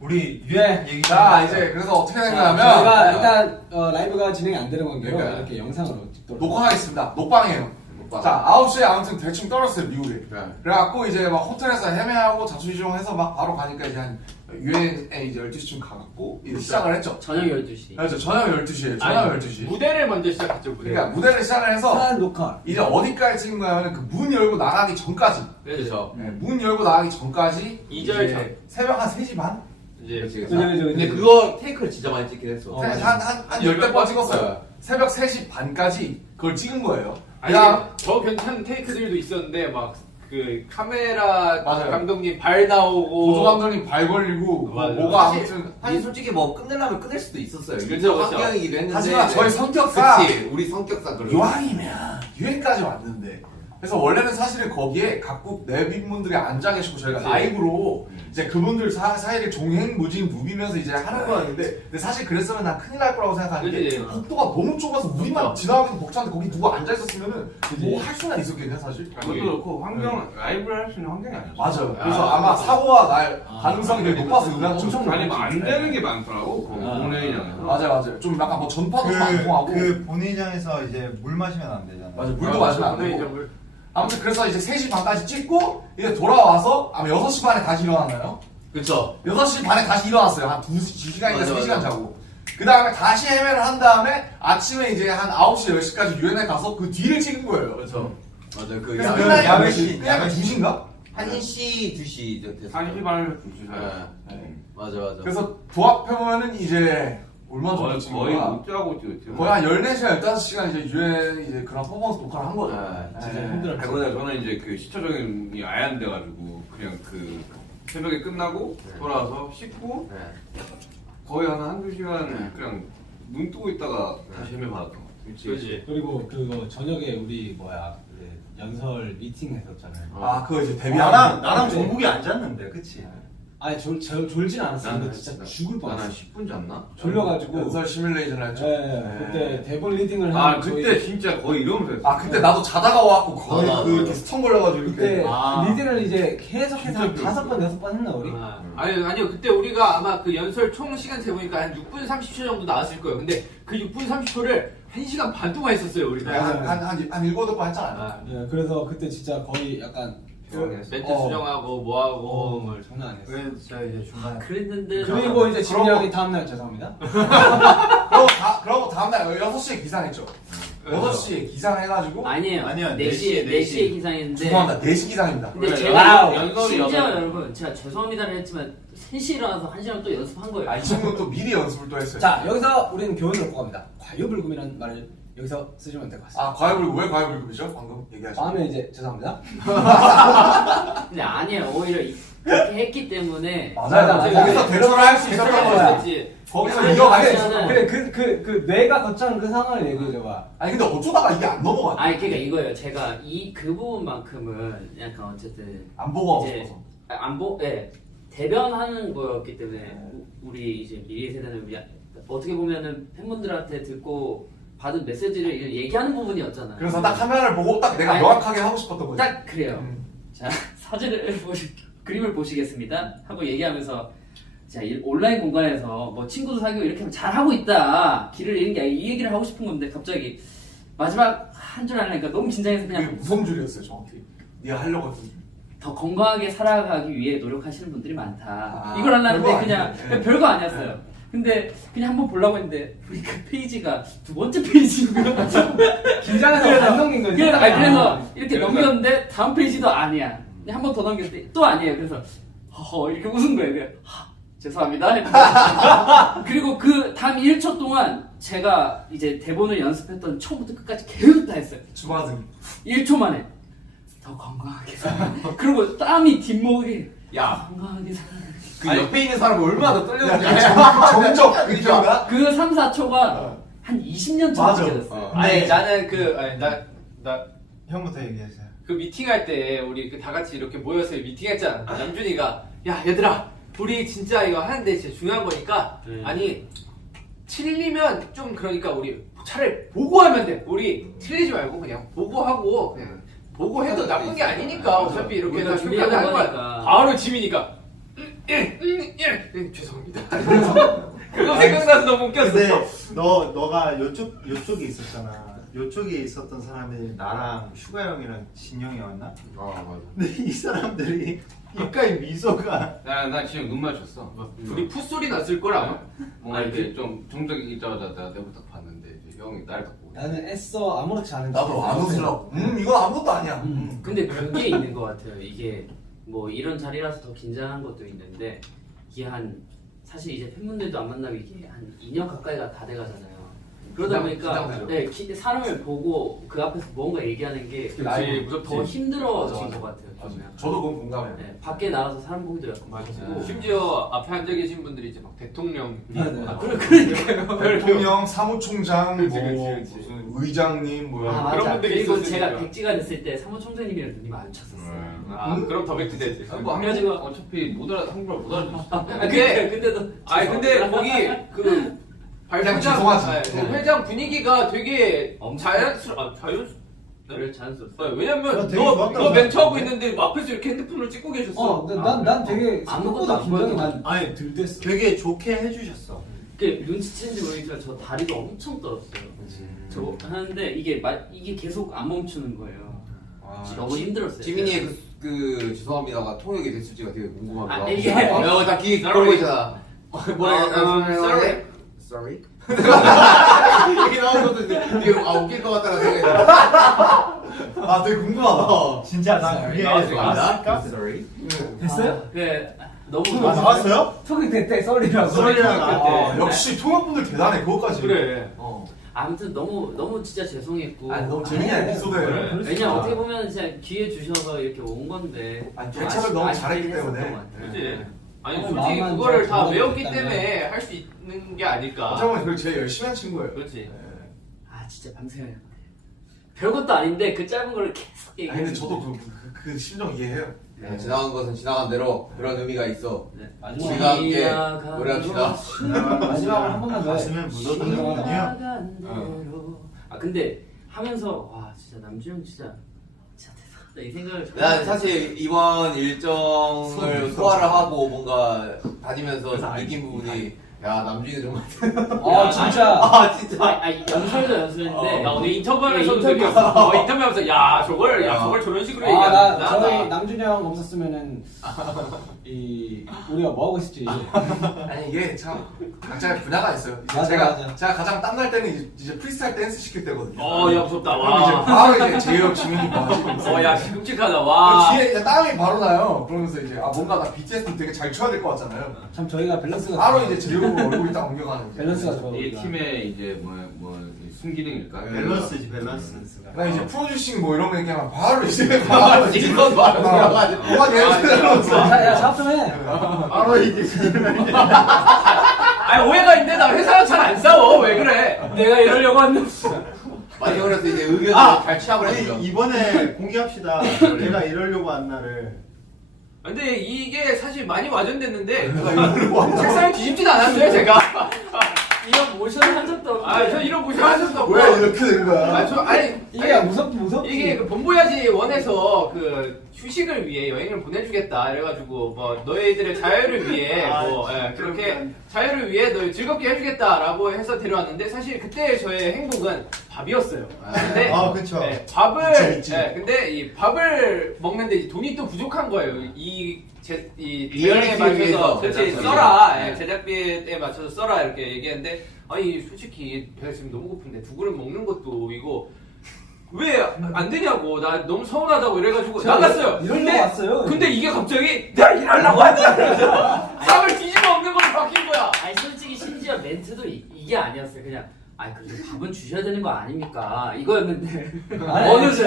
우리 유행 얘기. 자 이제 그래서 어떻게 생각하면 저희가 일단 라이브가 진행이 안 되는 관계로 그러니까요. 이렇게 영상으로 찍도록 녹화하겠습니다. 녹방이에요. 자 9시에 아무튼 대충 떨었어요 미국에. 그래갖고 이제 막 호텔에서 헤매하고 자취지종해서 막 바로 가니까 이제 한 유엔에 이제 12시쯤 가갖고 이제 시작을 했죠. 저녁 12시. 그렇죠. 저녁 12시에 저녁 12시. 무대를 먼저 시작했죠. 무대. 그러니까 무대를 시작을 해서 한 녹화. 이제 어디까지 찍은 거냐면 그 문 열고 나가기 전까지. 그렇죠. 네, 문 열고 나가기 전까지 2절 이제 전. 새벽 한 3시 반? 이제 근데 그거 테이크를 진짜 많이 찍긴 했어. 한 열댓 번 찍었어요. 새벽 3시 반까지 그걸 찍은 거예요. 아니 야, 더 괜찮은 테이크들도 있었는데 막 그 카메라 맞아요. 감독님 발 나오고 보조 감독님 발 걸리고 맞아요. 뭐가 아무튼 사실 솔직히 뭐 끝내려면 끝낼 수도 있었어요. 그쵸, 그쵸. 환경이기도 했는데. 하지만 저희 성격상 그치, 우리 성격상 그런. 이왕이면 유엔까지 왔는데 그래서 원래는 사실은 거기에 각국 내빈분들이 앉아 계시고 저희가 그치. 라이브로 이제 그분들 사이를 종횡무진 누비면서 이제 하는 거였는데 근데 사실 그랬으면 난 큰일 날 거라고 생각하는데 그치. 복도가 너무 좁아서 우리만 그쵸. 지나가기도 벅찬데 거기 누가 앉아 있었으면은 뭐 할 수나 있었겠냐 사실. 그것도 그렇고 환경 라이브를 할 수 있는 환경이 아니었어. 맞아요. 그래서 아마 사고가 날 가능성이 되게 높아서 은하죠. 엄청 아니 뭐안 되는 게 많더라고. 공연장에서. 맞아요. 좀 약간 뭐 전파도 좀 안 통하고. 그 본회의장에서 이제 물 마시면 안 되잖아. 맞아. 물도 마시면 안 네, 되고. 아무튼 그래서 이제 3시 반까지 찍고 이제 돌아와서 아마 6시 반에 다시 일어났나요? 그쵸. 6시 반에 다시 일어났어요. 한 2시간인가 맞아, 3시간 맞아. 자고. 그 다음에 다시 헤매를 한 다음에 아침에 이제 한 9시, 10시까지 유엔에 가서 그 뒤를 찍은 거예요. 그렇죠. 맞아요. 그 그래서 그 끝나니까 야외 몇 씬, 시? 그냥 야외 2시인가? 1시, 2시 됐어요. 1시 반을 2시 사이. 네. 맞아. 그래서 도합해보면은 이제 얼마 정도 찍은 거의 거야? 못 자고 찍었죠. 거의 한 14시간, 15시간 이제 유엔 이제 그런 퍼포먼스 녹화를 한 거죠. 진짜 네. 힘들었죠. 그거는 저는 이제 그 시초적인이 아예 안 돼가지고 그냥 그 새벽에 끝나고 돌아와서 씻고 네. 거의 한두 시간 그냥 눈 뜨고 있다가 다시 헤매 받았던 것 같아요. 그렇지. 그리고 그거 저녁에 우리 연설 미팅 했었잖아요. 아, 그거 이제 데뷔하는 나랑 정국이 앉았는데, 그치? 아니 졸진 않았어요. 근데 진짜 했어. 죽을 나는 뻔했어. 한 10분 잤나? 졸려가지고. 연설 시뮬레이션을 했죠. 네, 그때 대본 리딩을 아 한 그때 저희- 진짜 거의 이러면서 했어. 아, 그때 나도 자다가 와갖고 거의 아, 그 맞아. 이렇게 스턴 걸려가지고 이렇게. 그때 아. 리딩을 이제 계속해서 한 진짜 5번 6번 했나 우리? 아니요 그때 우리가 아마 그 연설 총 시간 재보니까 한 6분 30초 정도 나왔을 거예요. 근데 그 6분 30초를 1시간 반 동안 했었어요 우리가. 네, 한 7번 했잖아요. 아, 네, 그래서 그때 진짜 거의 약간 멘트 어. 수정하고 뭐하고 뭘. 장난 아니었어. 그래서 이제 중간에. 그랬는데 그리고 이제 지민 그러고- 형이 다음날 죄송합니다. 그러고 다음날 6시에 기상했죠. 6시에 기상해가지고. 아니에요. 아니요, 4시에 4시에 기상했는데. 죄송합니다. 4시 기상입니다. 근데 그래, 제가 와우. 연설이 심지어 여덟- 여러분 제가 죄송합니다를 했지만 3시에 일어나서 1시간 또 연습한 거예요. 아, 이 친구는 또 미리 연습을 또 했어요. 자 여기서 우리는 교훈을 얻고 갑니다. 과유불급이라는 말을 여기서 쓰시면 될 것 같습니다. 아, 과유불급, 왜 과유불급이죠? 방금 얘기하신 다음에 이제 죄송합니다. 근데 아니에요. 오히려 그렇게 했기 때문에. 맞아요. 맞아. 거기서 대처를 할 수 있었던 대처를 거야. 있었지. 거기서 아니, 이어갈 수 아니, 있었던 아니. 거야. 그래 그 뇌가 거쳐한 그 상황을 얘기해줘봐. 아니, 근데 어쩌다가 이게 안 넘어갔냐? 아니 그러니까 이거예요. 제가 그 부분만큼은 약간 어쨌든 안 보고 하고 이제 싶어서. 예 대변하는 거였기 때문에 우리 이제 미래 세대는 어떻게 보면은 팬분들한테 듣고 받은 메시지를 얘기하는 부분이었잖아요. 그래서 딱 카메라를 보고 딱 내가 아니, 명확하게 하고 싶었던 거지. 딱 그래요. 음. 자 사진을 그림을 보시겠습니다 하고 얘기하면서 자 온라인 공간에서 뭐 친구도 사귀고 이렇게 하면 잘하고 있다 길을 잃는 게 아니라 이 얘기를 하고 싶은 건데 갑자기 마지막 한 줄 하려니까 너무 긴장해서 그게 그냥 무슨 줄이었어요, 정확히. 네가 하려고 했던 줄. 더 건강하게 살아가기 위해 노력하시는 분들이 많다. 아, 이걸 하려는데 별거 그냥 아니네. 네. 별거 아니었어요. 근데 그냥 한번 보려고 했는데 우리 그 페이지가 2번째 페이지고요. 긴장해서 안 넘긴 거지. 그래서 이렇게 넘겼는데 다음 페이지도 아니야. 한 번 더 넘겼는데 또 아니에요. 그래서 허허 이렇게 웃은 거예요. 그냥 죄송합니다. 했는데 그리고 그 다음 1초 동안 제가 이제 대본을 연습했던 처음부터 끝까지 계속 다 했어요. 주마등. 1초 만에 더 건강하게 살아. 그리고 땀이 뒷목에 야, 건강하게 살아. 그 옆에 있는 사람이 얼마나 더 떨렸는지 정적 그니까. 그 3, 4초가 한 20년 전 맞아. 느껴졌어요. 아니 나는 나 형부터 얘기하세요. 그 미팅할 때 우리 다 같이 이렇게 모여서 미팅했잖아. 남준이가 야 얘들아 우리 진짜 이거 하는데 진짜 중요한 거니까 아니 틀리면 좀 그러니까 우리 차라리 보고 하면 돼. 우리 틀리지 말고 그냥 보고 하고 그냥 보고 해도 나쁜 게 아니니까 어차피 이렇게 우리가 다 준비하는 준비하는 거야. 거니까. 바로 지민이가 죄송합니다. 그거 생각나서 너무 웃겼어. 근데 너가 요쪽에 있었잖아. 요쪽에 있었던 사람이 나랑 슈가 형이랑 진영이었나? 아 맞아. 근데 이 사람들이 입가에 미소가 나 지금 눈 마주쳤어. 둘이 풋소리 났을 걸 아마. 뭔가 아니, 이렇게 좀 정적이 있자마자 내가 내부터 딱 봤는데 이제 형이 나를 딱 보고. 나는 애써 아무렇지 않은 나도 안 웃으려고. 이건 아무것도 아니야. 근데 그게 있는 것 같아요. 이게 뭐 이런 자리라서 더 긴장한 것도 있는데 이게 사실 이제 팬분들도 안 만나면 이게 한 2년 가까이가 다 돼가잖아요. 그러다 보니까 긴장되죠. 사람을 보고 그 앞에서 뭔가 얘기하는 게 그치, 무섭지. 더 힘들어진 맞아, 것 같아요. 좀 약간. 저도 그건 공감해요. 네, 밖에 나가서 사람 보기도 약간 맞고. 심지어 앞에 앉아 계신 분들이 이제 막 대통령, 그러니까요. 대통령, 사무총장, 그치, 뭐 그치, 그치. 무슨 의장님 뭐 아, 그런 맞아. 분들이 그리고 있었으니까. 제가 백지가 됐을 때 사무총장님이랑 눈이 마주쳤었어요. 그럼 더 백지 되지. 뭐 그래가지고- 어차피 한국말 못 알아줄 수 있어. 근데도 아니 근데 거기 그 발표장 죄송하지. 그 회장 분위기가 되게 자연스러워. 그래 자연스럽어요. 왜냐면 되게 너 좋았다고 멘트하고 생각해. 있는데 앞에서 이렇게 핸드폰을 찍고 계셨어. 난 되게 아무것도 생각보다 안 긴장이 보여도 난 덜 됐어. 되게 좋게 해주셨어. 그 눈치챘는지 모르겠지만 저 다리도 엄청 떨었어요. 저 하는데 이게 계속 안 멈추는 거예요. 너무 힘들었어요. 지민이의 그 죄송합니다가 통역이 됐을지가 되게 궁금합니다. 아, 이게- 다 귀 걸고 있잖아. sorry. Sorry. 이게 나오는 것도 되게 웃길 것 같다는 생각이 들어. 아 되게 궁금하다. 진짜 나 그게 나왔을까? Sorry. 됐어요? 너무 나왔어요? 토익 됐대 썰이라고. 썰이라고. 아, 역시 통역분들 대단해 그것까지. 그래. 아무튼 너무 진짜 죄송했고. 아니 너무 재밌는 에피소드예요. 그래. 왜냐 어떻게 보면 진짜 기회 주셔서 이렇게 온 건데. 아니, 좀 대처를 너무 아쉽긴 잘했기 했었던 때문에. 것 같아요. 그지. 아니 어, 솔직히 마음만 그거를 잘 다 잡아야 외웠기 되겠다는 때문에 할 수 있는 게 아닐까. 어쩌면 그걸 제일 열심히 한 친구예요. 그렇지. 아 진짜 밤새야 돼. 별것도 아닌데 그 짧은 걸 계속 아니 얘기해. 근데 저도 그 심정 이해해요. 네, 지나간 것은 지나간 대로 그런 의미가 있어. 마지막 우리가 함께 노래합시다. 마지막으로 한 번만 더 해. 가슴에 묻어두는군요. 아 근데 하면서 와 진짜 남주형 진짜 대단하다 이 생각을 난 사실 이번 일정을 소화를 하고 뭔가 다니면서 느낀 부분이 야 남준이 정말 아 진짜. 아 진짜 연설도 연설인데 나 오늘 인터뷰하면서 인터뷰. 느꼈어. 인터뷰하면서 야 저걸 저런 식으로 나 얘기하는구나. 저희 남준이 형 없었으면은 우리가 뭐 하고 있을지. 아니 이게 참 각자의 분야가 있어요. 맞아, 제가 맞아. 가장 땀날 때는 이제 프리스타일 댄스 시킬 때거든요. 야 무섭다. 그럼 이제 와. 바로 이제 재혁, 지민이 뭐 하시고 야 끔찍하다. 와. 뒤에 이제 땀이 바로 나요. 그러면서 이제 뭔가 나 BTS도 되게 잘 춰야 될 것 같잖아요. 참 저희가 밸런스가 바로 이제 재혁 얼굴이 딱 옮겨가는 거죠. 밸런스가 좋아. 이 팀의 이제 뭐 순기능일까? 밸런스지 밸런스. 나 이제 프로듀싱 뭐 이런 거 얘기하면 바로 이제 바로 이건 말로 들어가지고 뭐가 예를 야 작업 좀 해. 바로 이게 아니 오해가 있는데 나 회사랑 잘 안 싸워. 왜 그래? 내가 이러려고 왔는데 많이 그래서 이제 의견을 잘 취합을 했죠. 이번에 공개합시다. 내가 이러려고 한 날을. 근데 이게 사실 많이 와전됐는데 내가 이러려고 왔나? 책상에 뒤집진 않았어요 제가. 이런 모션 한 적도 없고 저 이런 모션 한 적도 없고. 왜 이렇게 된 거야? 이게 무섭지. 이게 그 본보야지 원에서 그 휴식을 위해 여행을 보내주겠다 이래가지고 뭐 너희들의 자유를 위해 그렇게 자유를 위해 너 즐겁게 해주겠다라고 해서 데려왔는데 사실 그때 저의 행복은 밥이었어요. 근데 그쵸. 밥을 있지. 근데 이 밥을 먹는데 이제 돈이 또 부족한 거예요. 이 리얼리티에 맞춰서 위해서 그렇지 제작비에. 써라 제작비에 맞춰서 써라 이렇게 얘기했는데 아니 솔직히 배가 지금 너무 고픈데 두 그릇 먹는 것도 이거 왜 안 되냐고 나 너무 서운하다고 이래가지고 나갔어요. 이러려고 왔어요. 근데 이게 갑자기 내가 일하려고 한다. 쌈을 뒤집어 엎는 걸로 바뀐 거야. 아니 솔직히 심지어 멘트도 이게 아니었어요. 그냥 아니 그래도 밥은 주셔야 되는 거 아닙니까? 이거였는데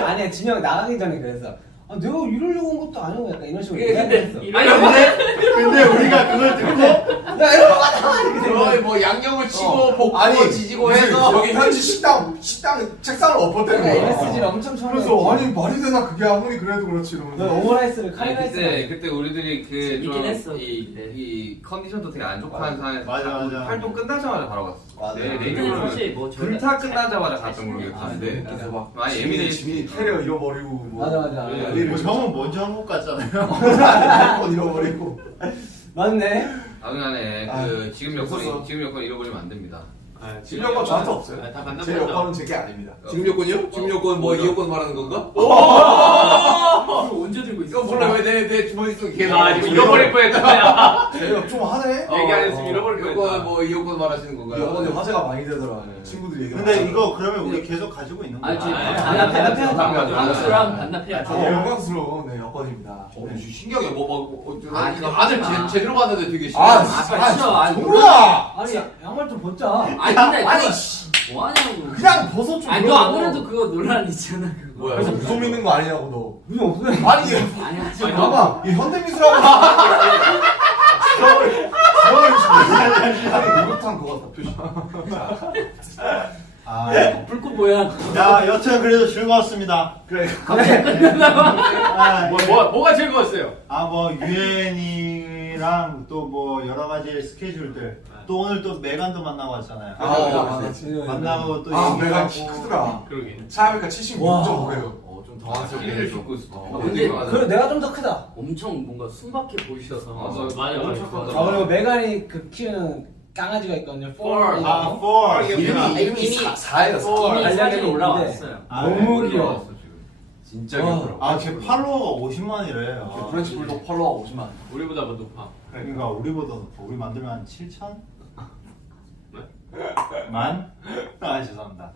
아니야 진영 나가기 전에 그래서 내가 이러려고 온 것도 아니고 약간 이런 식으로 근데 얘기했어. 근데 우리가 그걸 듣고 나 이러고 왔다 이렇게 된 거야. 거의 뭐 양념을 치고 볶고 지지고 무슨 해서 여기 현지 식당 책상을 엎었다는 내가 거야. MSG를 엄청 처음 그래서 아니 말이 되나 그게 아무리 그래도 그렇지 이러면서. 너 오므라이스를 카레라이스. 그때 우리들이 재밌긴 했어. 이 컨디션도 되게 안 좋고 한 상황에서 맞아. 활동 끝나자마자 바로 갔어. 맞아. 내 근데 기억으로는 사실 뭐 저희가 불타 끝나자마자 갔던 걸로 기억하는데 그래서 막 많이 지민이 예민해. 테리어 잃어버리고 뭐 맞아. 난리를 형은 먼저 한국 갔잖아요. 핸드폰 잃어버리고. 맞네. 나중에 아, 그 지금 여권 있었어. 지금 여권 잃어버리면 안 됩니다. 지금 여권 저한테 없어요. 다 제 만나보죠. 여권은 제게 아닙니다. 지금 요건이요? 지금 요건 뭐 이 요건 말하는 건가? 이거 언제 들고 있어? 이거 몰라 왜 내 주머니 속에 계속 아 이거 잃어버릴 뻔했다. 제가 좀 하네. 얘기 안 했으면 잃어버릴 요건 뻔했다. 뭐 이 요건 말하시는 건가요? 여권이 화제가 많이 되더라. 친구들이 얘기. 근데 이거 그러면 우리 계속 가지고 있는 거야? 아니 지금 반납해야죠. 반납수랑 반납해야죠. 영광스러운 네, 여권입니다. 네. 신기하게 아, 이거 그거 다들 하지 마. 제대로 봤는데 되게 아, 신기하네. 싫어. 아니, 정우야! 아니 양말 좀 벗자. 아니 근데 아니, 그거 뭐하냐고. 그냥 벗어 좀. 아니 너 안 그래도 그거 논란 있잖아 그거. 뭐야? 그래서 무좀 믿는 거 아니냐고 무슨 없어요. 너. 아니, 아니 하지 아니 마. 봐봐, 이 현대미술하고 지렁을 목욕탕 그거 같다 표시. 아, 불꽃 뭐야? 야, 여튼 그래도 즐거웠습니다. 그래. 아, 뭐가 즐거웠어요? 뭐 유엔이랑 또 뭐 여러 가지 스케줄들. 또 오늘 또 메간도 만나고 왔잖아요. 만나고 또 내가 얘기하고. 크더라. 그러게. 차이가 76.5예요. 좀 당황스럽게 일을 해서. 줍고 있어. 근데 그래 내가 좀 더 크다. 엄청 뭔가 숨밖에 보이셔서. 맞아. 아 그리고 메간이 그 키우는 강아지가 있거든요. 폴. 아, 4. 이름이 4예요. 이미 사진이 있는데 올라왔어요. 너무 네. 귀여워. 진짜 귀엽더라고. 아, 걔 팔로워가 50만이래. 프렌치 불독 펄러가 50만. 우리보다 더 높아. 그러니까 우리보다 높아. 우리 만들면 한 7천? 만? 아, 죄송합니다.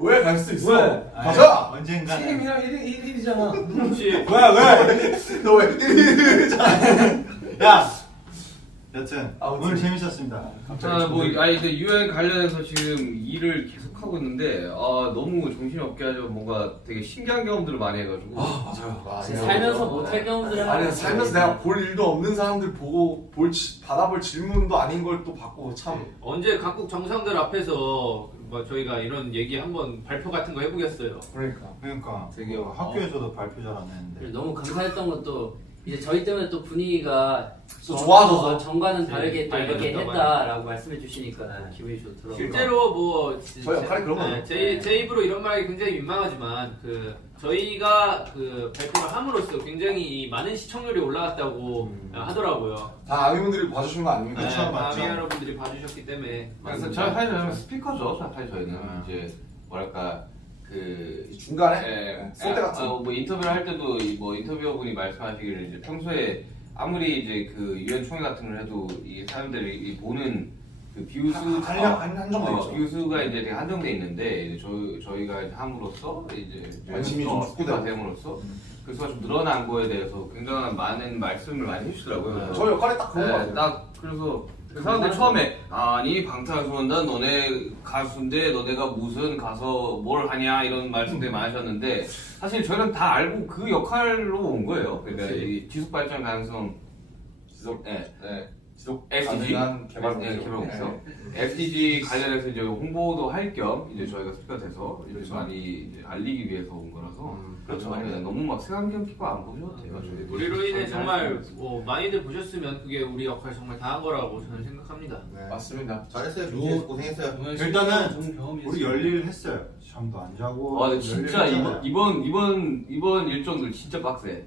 왜 갈 수 있어? 왜? 가자. 언젠가는. 책임이랑 1일이잖아. 그렇지. 왜? 너 왜? 야! 여튼, 아무튼. 오늘 재밌었습니다. 근데 유엔 관련해서 지금 일을 계속 하고 있는데 너무 정신이 없게 하죠. 뭔가 되게 신기한 경험들을 많이 해가지고. 맞아요. 살면서 못할 경험들을 아니 하고 살면서 내가 볼 일도 없는 사람들 보고 받아볼 질문도 아닌 걸 또 받고 참. 언제 각국 정상들 앞에서 뭐 저희가 이런 얘기 한번 발표 같은 거 해보겠어요. 그러니까 되게 학교에서도 발표 잘 안 했는데. 너무 감사했던 것도 이제 저희 때문에 또 분위기가 또 좋아져서. 정과는 다르게 또 이렇게 밝아졌다고 했다라고 말씀해 주시니까 기분이 좋더라고요. 실제로 뭐 저 역할이 그런 거예요. 제 입으로 이런 말이 굉장히 민망하지만 그 저희가 그 발표를 함으로써 굉장히 많은 시청률이 올라갔다고 하더라고요. 다 아미분들이 봐주신 거 아닙니까? 그쵸, 맞죠. 다미 여러분들이 봐주셨기 때문에 그래서 저희는 스피커죠. 사실 저희는 이제 뭐랄까 이 중간에 예, 쏠때 같은. 뭐 인터뷰를 할 때도 뭐 인터뷰어분이 말씀하시기를 이제 평소에 아무리 이제 그 유엔 총회 같은 걸 해도 이 사람들이 이 보는 그 뷰수 한정돼 있죠. 뷰수가 이제 되게 한정돼 있는데 이제 저희가 이제 함으로써 이제 관심이 좀 스피커가 됨으로써 그 수가 좀 늘어난 거에 대해서 굉장한 많은 말씀을 많이 해주시더라고요. 저 역할이 딱 그런 거 같아요. 딱 그래서 그 사람들 처음에 아니 방탄소년단 너네 가수인데 너네가 무슨 가서 뭘 하냐 이런 말씀들 많이 하셨는데 사실 저희는 다 알고 그 역할로 온 거예요. 그러니까 이 지속 발전 가능성 지속 지속 SDG 가능한 개발 개발공사 SDG 관련해서 이제 홍보도 할 겸 이제 저희가 스피커 돼서 이제 그렇죠. 많이 이제 알리기 위해서 온 거라서 그렇죠. 너무 막 색안경 끼고 안 보셔도 돼요. 저희 우리로 인해 정말 뭐 많이들 보셨으면 그게 우리 역할 정말 다 한 거라고 저는 생각합니다. 네. 맞습니다. 잘했어요. 준비해서 고생했어요. 일단은 좋은 경험이었어요. 우리 열일 했어요. 잠도 안 자고. 근데 진짜 이번 일정들 진짜 빡세.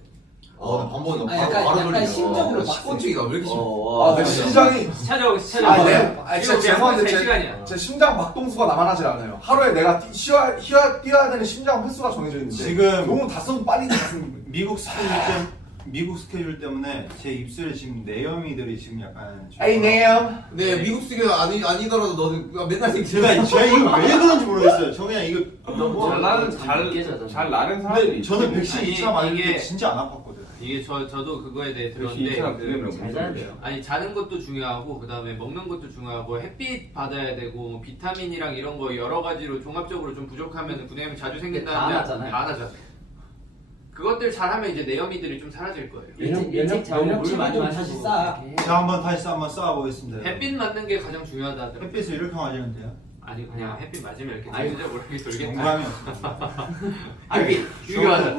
한번 아, 약간 심적으로 식곤증이가 왜 이렇게 내 심장이 찾아오고 진짜 죄송한데 제 시간이야. 제 심장 박동수가 나만하지 않아요. 하루에 내가 뛰어야 되는 심장 횟수가 정해져 있는데 지금 너무 다소 빨리 갔습니다. 미국 스케줄 때문에 제 입술에 지금 내염이들이 지금 약간 좀- 네, 미국 스기가 아니더라도 너는 맨날 제가 이거 왜 그런지 모르겠어요. 저 그냥 이거 너무 잘 나는 사람들이. 근데 저는 백신 아니, 2차 맞을 이게- 때 진짜 안 아팠거든요. 이게 저도 그거에 대해 역시 들었는데 이태가 그림을 잘 자야 돼요. 아니 자는 것도 중요하고 그 다음에 먹는 것도 중요하고 햇빛 받아야 되고 뭐 비타민이랑 이런 거 여러 가지로 종합적으로 좀 부족하면 분해염이 자주 생긴다는데 다 안 하잖아요. 다 안 하잖아요. 그것들 잘하면 이제 내염이들이 좀 사라질 거예요. 일찍 자고 물 많이 마시고 다시 쌓아. 이렇게 제가 한번 다시 한번 쌓아보겠습니다. 햇빛 맞는 게 가장 중요하다 하더라고요. 햇빛을 이렇게 맞으는데요? 아니 그냥 햇빛 맞으면 이렇게 아이고. 진짜 모르게 돌겠다. 농담이었습니다. 아니 이게 맞아.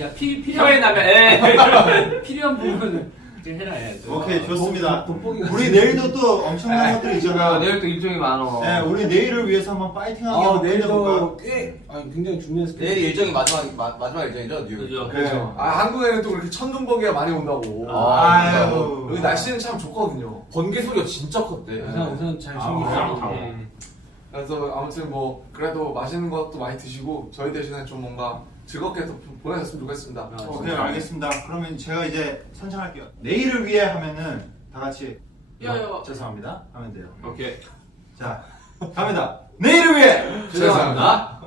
야 혀에 필요한 나면 에 필요한 부분은 해라 해야지. 오케이 좋습니다. 돋보기가 우리 내일도 또 엄청난 것들이 있잖아. 내일 또 일정이 많어. 네, 우리 내일을 위해서 한번 파이팅하게 한번 끝내볼까? 내일도 꽤 굉장히 중요한 스케줄. 내일 일정이 마지막 일정이죠, 뉴욕. 그죠. 그래요. 아 한국에는 또 그렇게 천둥번개가 많이 온다고. 아유. 여기 날씨는 참 좋거든요. 번개 소리가 진짜 컸대. 우선 잘 챙기고. 그래서 아무튼 뭐 그래도 맛있는 것도 많이 드시고 저희 대신에 좀 뭔가 즐겁게 또 보내셨으면 좋겠습니다. 오케이 알겠습니다. 그러면 제가 이제 선창할게요. 내일을 위해 하면은 다 같이 야. 죄송합니다 하면 돼요. 오케이. 자 갑니다. 내일을 위해 죄송합니다.